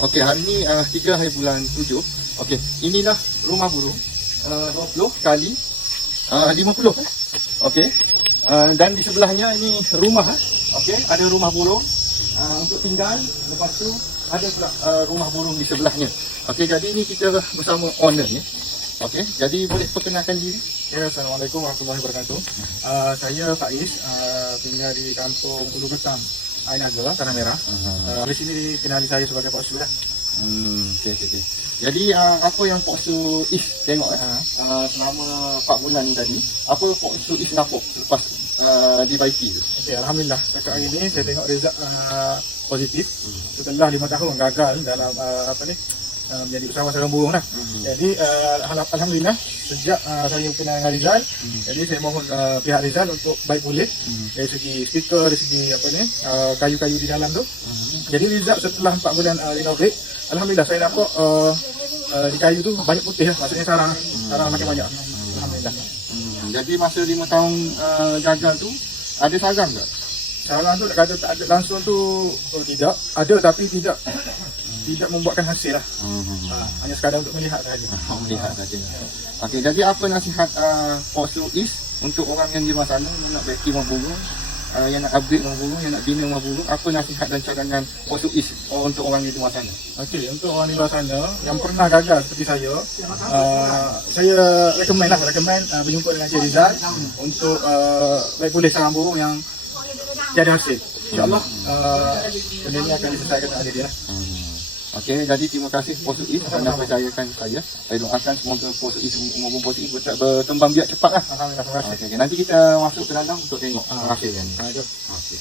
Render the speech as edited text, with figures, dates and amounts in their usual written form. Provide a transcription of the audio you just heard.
Okey, hari ni 3 hari bulan 7. Okey, inilah rumah burung. 20 kali 50. Okey. Dan di sebelahnya ini rumah. Okey, ada rumah burung untuk tinggal. Lepas tu ada pula rumah burung di sebelahnya. Okey, jadi ini kita bersama owner ni. Okey, jadi boleh perkenalkan diri? Ya, Assalamualaikum warahmatullahi wabarakatuh. Saya Faiz, tinggal di kampung Ulu Getang, Air Naga, Tanah Merah. Di sini dikenali saya sebagai Pak Su lah. Okey. Jadi apa yang Pak Su Is tengok selama 4 bulan ni tadi, apa Pak Su Is nampak lepas dibaiki tu? Okey, alhamdulillah. Setakat hari ini saya tengok result positif. Setelah 5 tahun gagal dalam menjadi usahawan sarang burung lah. Jadi alhamdulillah sejak saya kenal dengan Rizal, jadi saya mohon pihak Rizal untuk baik pulih dari segi speaker, dari segi kayu-kayu di dalam tu. Jadi result setelah 4 bulan renovate, alhamdulillah saya nampak di kayu tu banyak putih lah, maksudnya sarang makin banyak. Alhamdulillah. Jadi masa 5 tahun gagal tu ada sarang tak? Sarang tu kata tak ada langsung tu tidak, ada tapi tidak membuatkan hasil lah. Hanya sekadar untuk melihat saja. Melihat saja. Okey, jadi apa nasihat Pak Su Is untuk orang yang di luar sana yang nak baiki rumah burung, yang nak upgrade rumah burung, yang nak bina rumah burung, apa nasihat dan cadangan Pak Su Is untuk orang di luar sana? Okey, untuk orang di luar sana yang pernah gagal seperti saya recommend berjumpa dengan Cik Rizal untuk baik pulih sarang burung yang tiada hasil. InsyaAllah benda ni akan diselesaikan dengan dia lah. Okey, jadi terima kasih Pak Su Is kerana percayakan saya. Saya doakan semoga Pak Su Is umur Pak Su Is berkembang biak cepat lah. Alhamdulillah, terima kasih. Okey, nanti kita masuk ke dalam untuk tengok hasil yang ni. Okey.